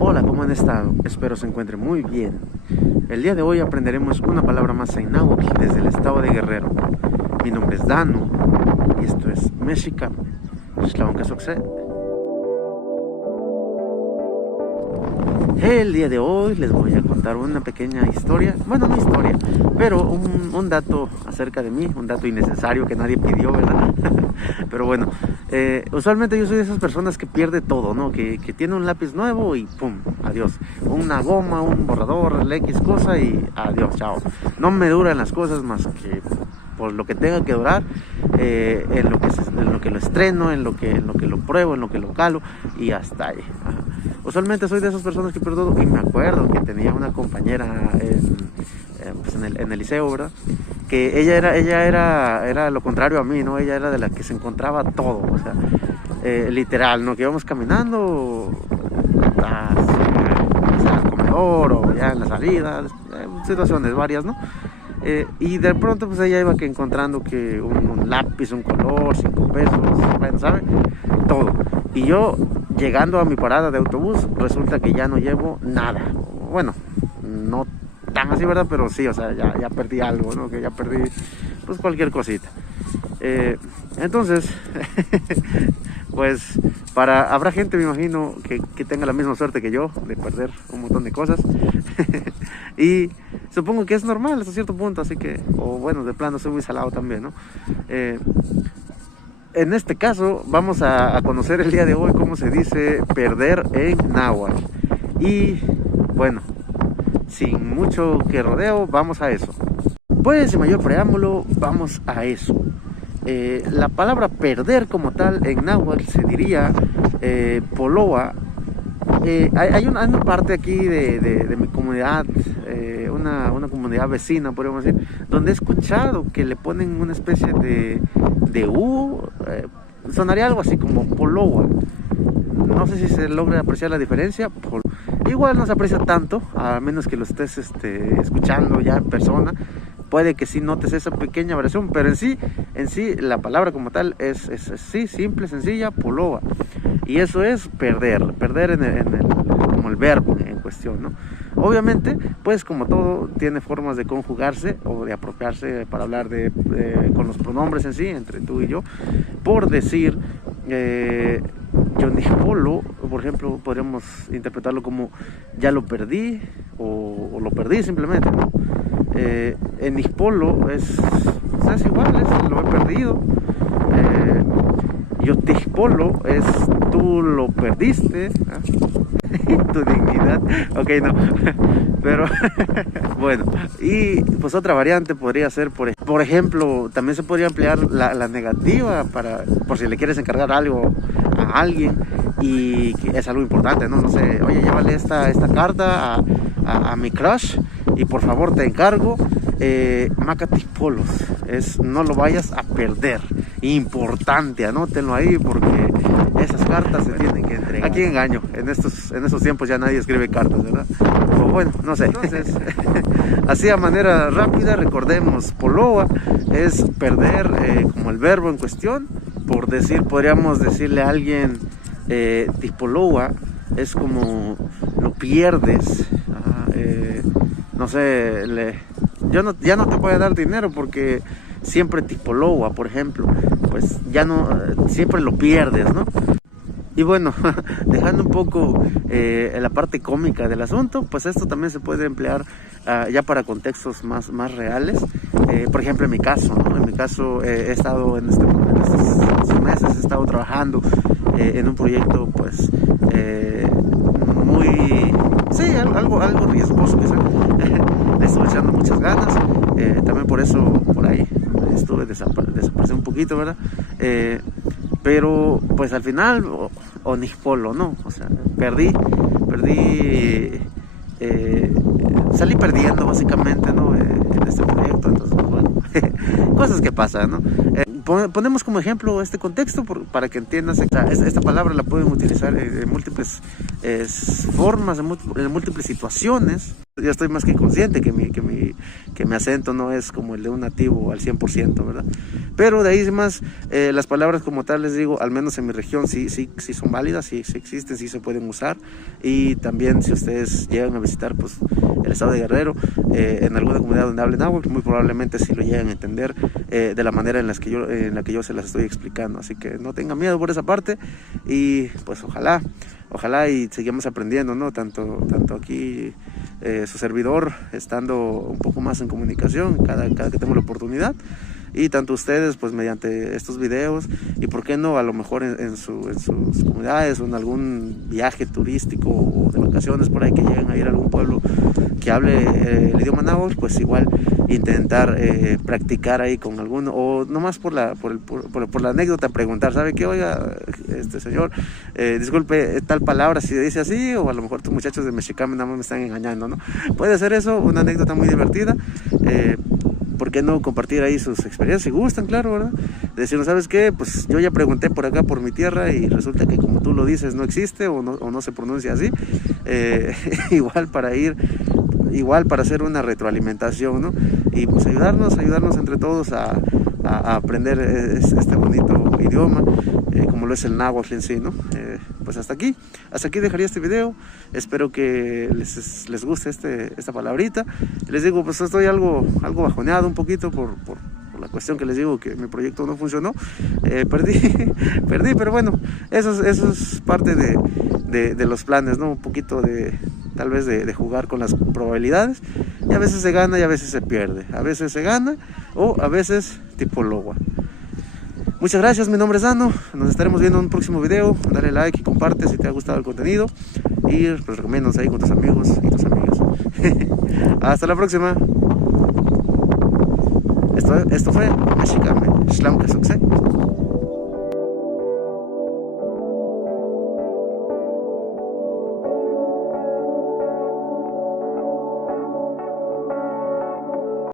Hola, ¿cómo han estado? Espero se encuentren muy bien. El día de hoy aprenderemos una palabra más en náhuatl desde el estado de Guerrero. Mi nombre es Dano y esto es Mexica. El día de hoy les voy a contar una pequeña historia, bueno, no historia, pero un dato acerca de mí, un dato innecesario que nadie pidió, ¿verdad? Pero bueno, usualmente yo soy de esas personas que pierde todo, ¿no? Que tiene un lápiz nuevo y pum, adiós. Una goma, un borrador, la X cosa y adiós, chao. No me duran las cosas más que por lo que tenga que durar, en lo que lo estreno, en lo que lo pruebo, en lo que lo calo y hasta ahí. Ajá. Usualmente soy de esas personas que pierdo y me acuerdo que tenía una compañera en el liceo, ¿verdad? Que ella era lo contrario a mí, ¿no? Ella era de la que se encontraba todo, o sea, literal, ¿no? Que íbamos caminando hacia el comedor o ya en la salida, situaciones varias, ¿no? Y de pronto pues ella iba encontrando que un lápiz, un color, 5 pesos, bueno, ¿sabe? Todo. Y yo llegando a mi parada de autobús resulta que ya no llevo nada. Bueno, no tan así, ¿verdad? Pero sí, o sea, ya perdí algo, ¿no? Que ya perdí pues cualquier cosita. Entonces, pues habrá gente, me imagino, que tenga la misma suerte que yo de perder un montón de cosas. Y supongo que es normal hasta cierto punto, así que, o bueno, de plano soy muy salado también, ¿no? En este caso vamos a conocer el día de hoy cómo se dice perder en náhuatl. Y bueno, sin mucho que rodeo, vamos a eso. Pues sin mayor preámbulo, vamos a eso. La palabra perder como tal en náhuatl se diría poloa. Hay una parte aquí de mi comunidad, una comunidad vecina, podríamos decir, donde he escuchado que le ponen una especie de U, sonaría algo así como poloa. No sé si se logra apreciar la diferencia. Igual no se aprecia tanto, a menos que lo estés escuchando ya en persona. Puede que sí notes esa pequeña variación, pero en sí la palabra como tal es sí, simple, sencilla, poloa. Y eso es perder como el verbo en cuestión, ¿no? Obviamente, pues como todo, tiene formas de conjugarse o de apropiarse para hablar con los pronombres en sí, entre tú y yo. Por decir, Yonihpolo, por ejemplo, podríamos interpretarlo como ya lo perdí o lo perdí simplemente, ¿no? En Ispolo es igual, lo he perdido. Yotihpolo es tú lo perdiste, tu dignidad, ok, no, pero bueno, y pues otra variante podría ser, por ejemplo, también se podría emplear la negativa por si le quieres encargar algo a alguien y que es algo importante, no sé, oye, llévale esta carta a mi crush y por favor te encargo, Macatipolos, no lo vayas a perder, importante, anótenlo ahí porque esas cartas se tienen que entregar. Aquí engaño, en estos tiempos ya nadie escribe cartas, ¿verdad? O bueno, no sé. Entonces, así a manera rápida, recordemos, poloa es perder como el verbo en cuestión. Por decir, podríamos decirle a alguien, tipoloa es como lo pierdes. No sé, ya no te voy a dar dinero porque siempre tipoloa, por ejemplo, pues ya no, siempre lo pierdes, ¿no? Y bueno, dejando un poco la parte cómica del asunto, pues esto también se puede emplear ya para contextos más reales. Por ejemplo, en mi caso, ¿no? En mi caso he estado en estos meses, he estado trabajando en un proyecto pues sí, algo riesgoso, quizá. Le estuve echando muchas ganas, también por eso por ahí estuve desaparecí un poquito, ¿verdad? Pero pues al final Onihpolo, ¿no? O sea, perdí, salí perdiendo básicamente, ¿no? En este proyecto, entonces pues, bueno, cosas que pasan, ¿no? Ponemos como ejemplo este contexto para que entiendas, esta palabra la pueden utilizar en múltiples formas, en múltiples situaciones. Yo estoy más que consciente que mi acento no es como el de un nativo al 100%, ¿verdad? Pero de ahí más, las palabras como tal, les digo, al menos en mi región sí son válidas, sí existen, sí se pueden usar. Y también si ustedes llegan a visitar pues, el estado de Guerrero, en alguna comunidad donde hablen náhuatl, muy probablemente sí lo lleguen a entender de la manera en la que yo se las estoy explicando. Así que no tengan miedo por esa parte y pues ojalá y sigamos aprendiendo, ¿no? Tanto aquí su servidor estando un poco más en comunicación cada que tengo la oportunidad, y tanto ustedes pues mediante estos videos, y por qué no a lo mejor en sus comunidades o en algún viaje turístico o de vacaciones por ahí que lleguen a ir a algún pueblo que hable el idioma náhuatl, pues igual intentar practicar ahí con alguno, o nomás por la anécdota preguntar, ¿sabe qué? Oiga, señor, disculpe tal palabra si dice así, o a lo mejor tus muchachos de Mexicame nada más me están engañando, ¿no? Puede ser eso, una anécdota muy divertida. ¿Por qué no compartir ahí sus experiencias? Si gustan, claro, ¿verdad? Decir, ¿sabes qué? Pues yo ya pregunté por acá, por mi tierra, y resulta que como tú lo dices, no existe o no se pronuncia así. Igual para hacer una retroalimentación, ¿no? Y pues ayudarnos entre todos a aprender este bonito idioma, como lo es el náhuatl en sí, ¿no? Pues hasta aquí dejaría este video. Espero que les guste esta palabrita. Les digo, pues estoy algo bajoneado un poquito por la cuestión que les digo que mi proyecto no funcionó. Perdí, pero bueno, eso es parte de los planes, ¿no? Un poquito tal vez de jugar con las probabilidades, y a veces se gana y a veces se pierde, a veces se gana o a veces tipo lowa. Muchas gracias, mi nombre es Dano, nos estaremos viendo en un próximo video. Dale like y comparte si te ha gustado el contenido, y pues recomiéndanos ahí con tus amigos y tus amigas. Hasta la próxima. Esto fue Mexicame. Shlam que sucede.